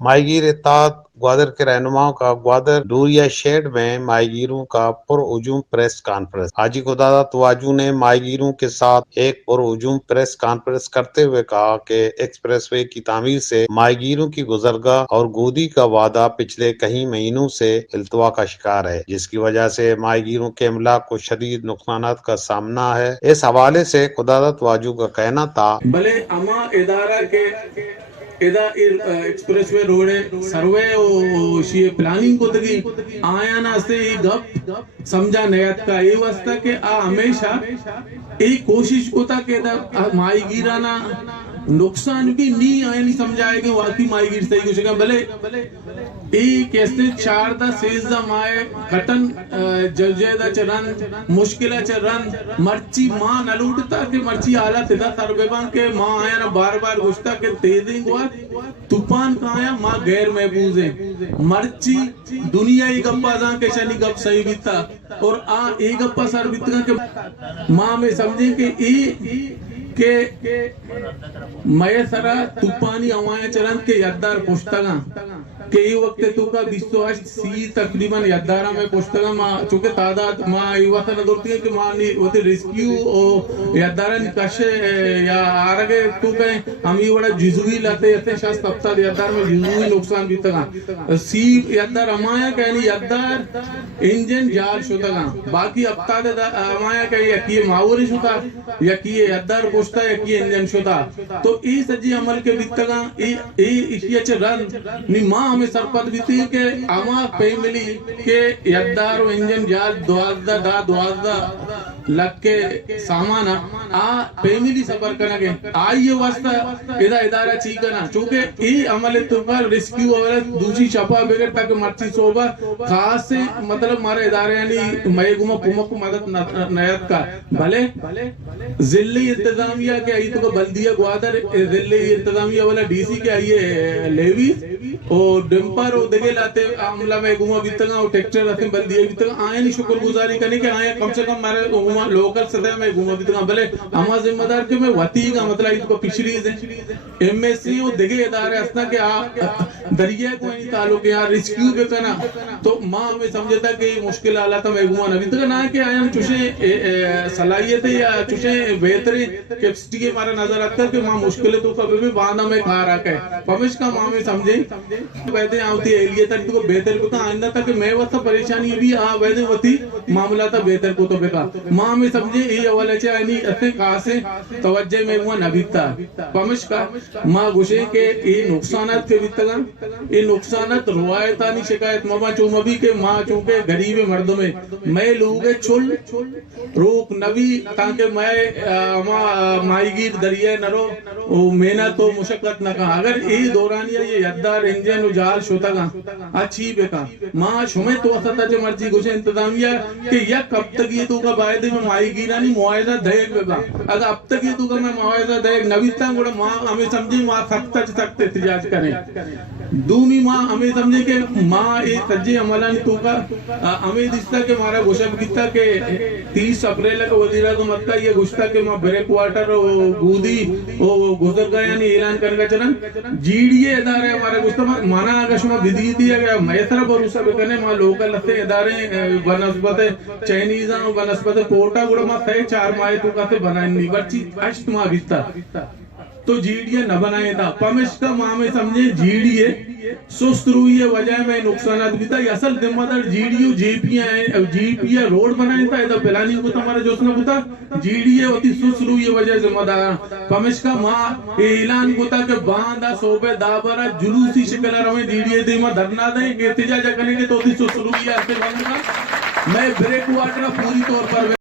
ماہی گیر اتحاد گوادر کے رہنماؤں کا گوادر ڈوریا شیڈ میں ماہی گیروں کا پرہجوم پریس کانفرنس۔ حاجی خداداد تواجو نے ماہی گیروں کے ساتھ ایک پرہجوم پریس کانفرنس کرتے ہوئے کہا کہ ایکسپریس وے کی تعمیر سے ماہی گیروں کی گزرگاہ اور گودی کا وعدہ پچھلے کئی مہینوں سے التوا کا شکار ہے، جس کی وجہ سے ماہی گیروں کے املاک کو شدید نقصانات کا سامنا ہے۔ اس حوالے سے خداداد تواجو کا کہنا تھا بھلے اما ادارہ کے ادا ایکسپریس وے روڈ سروے او شی پلاننگ کو تگی آیا نا سے گپ سمجھا نیت کا یہ واسطہ کہ ہمیشہ ای کوشش کو تا کہ ماہی گیرانا نقصان بھی نہیں آیا نہیں سمجھائے گا واقعی ماہی گیر صحیح کچھ گا بھلے ای کیسے چار دا سیز دا مائے کٹن جلجے دا چرن مشکلہ چرن مرچی ماں نلوٹتا کہ مرچی آلہ تیدا تربیبان کے ماں آیا نا بار بار گوشتا کہ تیزیں گوا توپان کا آیا ماں غیر محبوز ہے مرچی دنیا ای گپا زاں کے شنی گپ صحیح بیتا اور ای گپا سر بیتا کہ ماں میں سمجھیں کہ ای کہ میں سرا توپانی آوائیں چرن کے یاددار پوشتگاں کہ یہ وقت تو کا 28 سی تقریباً یاددارہ میں پوشتگاں ماں چونکہ تعداد ماں یہ وقت ندورتی ہے کہ ماں وقت ریسکیو اور یاددارہ نکاشے یا آرگے تو کہیں ہم یہ بڑا جزوی لاتے ہیں شاست ہفتہ یاددار میں جزوی نقصان بیتگاں سی یاددار ہمایا کہنی یاددار انجن جال شدگاں باقی ہفتہ ہمایا کہ یہ معاوری شدہ یا کی یاددار پوشتا یا کی انجن شدہ تو ای سجی عمل کے بیتگاں ای اشیاء چھ رن نی ماں ہمیں سرپت بیتی کہ اما پیملی کہ یاددار و انجن جال دوازدہ لگ کے سامانا پیملی سفر کرنگے آئیے واسطہ ادارہ چیکنا چونکہ ای عمل تو پر ریسکیو اور دوسری شپا بگر تاکہ مرچی صوبہ خاص سے مطلب مارے ادارے یعنی میں گمہ پمک مدد نیت کا بھلے ضلعی انتظامیہ کے آئی تو بلدیہ گوادر ضلعی انتظامیہ والا ڈی سی کے آئیے لیویز اور ڈمپر اور دگے لاتے عملہ میں گمہ بیتگاں اور ٹیکچر رہتے بلدیہ بیتگاں آئے نہیں شکر گزاری کرنے کہ آئے کم سے کم مارے گمہ لوکل سطح میں گمہ بیتگاں بلے ہما ذمہ دار کہ میں وطی گا مطلب اس کو پچھلیز ہے ایم ایس سی اور دگے ادارے اسنا کہ دریہ کو ہی تعلق ہے ریسکیو بے کنا تو ماں ہمیں سمجھتا کہ مشکل آلات میں گمہ نبی تک نہ کہ آئے چوشے صلاحیت یا چوشے بہتری کیپسٹی کے مارا نظر آتا کہ ماں مشکل تو کبھی بھی باندھا میں کھا رہا ہے پمش کا ماں میں سمجھیں ویدے آوتی اہلیت تک تو بہتر کو تا آئندہ تک میں وقت پریشانی بھی ویدے وطی معاملہ تا بہتر کو تو بکا ماں میں سمجھیں یہ اولے چاہنی اتنے کاسے توجہ میں وہ نبیتا پمش کا ماں گوشے کہ یہ نقصانات کے بیتگاں یہ نقصانات روایتانی شکایت ماں چومہ بھی کہ ماں چونکہ غریب مردوں میں لوگے چھل روک نبی تاکہ میں مائی گیر دریئے نرو محنت و مشقت نہ کہا اگر یہ دورانیہ یہ یاددار انجن و جال شوتا گا اچھی بکا ماں شمیں تو اسطا جو مرچی گوشے انتظامیہ کہ یک اب تک یہ تو کا باعدے میں مائی گیرانی معاہدہ دہیگ بکا اگر اب تک یہ تو کا میں معاہدہ دہیگ نبیتا گوڑا ماں ہمیں سمجھیں ماں سکتے احتجاج کریں دومی ماں ہمیں سمجھیں کہ ماں ایک تجھے عملان تو کا ہمیں دستا کہ مارا گوشہ بکتا کہ 30 اپریل کا وزیر اعظم کا یہ گوشتا کہ ماں بریک کوارٹر گودی گزر گیا یعنی اعلان کرنے کا چلن جی ڈی اے ادارے ہمارے گوشتا مانا آگا شما بدی دیا گیا میتر بروسہ بکنے ماں لوکل لتے ادارے بنسبت چینیزاں بنسبت کوٹا گوڑا ماں تے 4 ماہ تو کہتے بنائیں نہیں برچی 8 ماہ بیتا تو جی ڈی اے نہ بنائے تھا پمش کا ماں میں سمجھے جی ڈی اے سست روئی وجہ میں نقصانات بیتا یہ اصل ذمہ دار جی ڈی او جی پی اے روڈ بنائے تھا ایدہ پلاننگ کو تمہارا جو سنا بتا جی ڈی اے ہوتی سست روئی وجہ ذمہ دار پمش کا ماں اعلان کو تا کہ باندھا صوبے دابرہ جلوسی شکل رویں جی ڈی اے دیمہ دھرنا دیں کہ احتجاج کرنے کے تو سست روئی آتے بند کا میں بریک واٹرہ پوری طور پر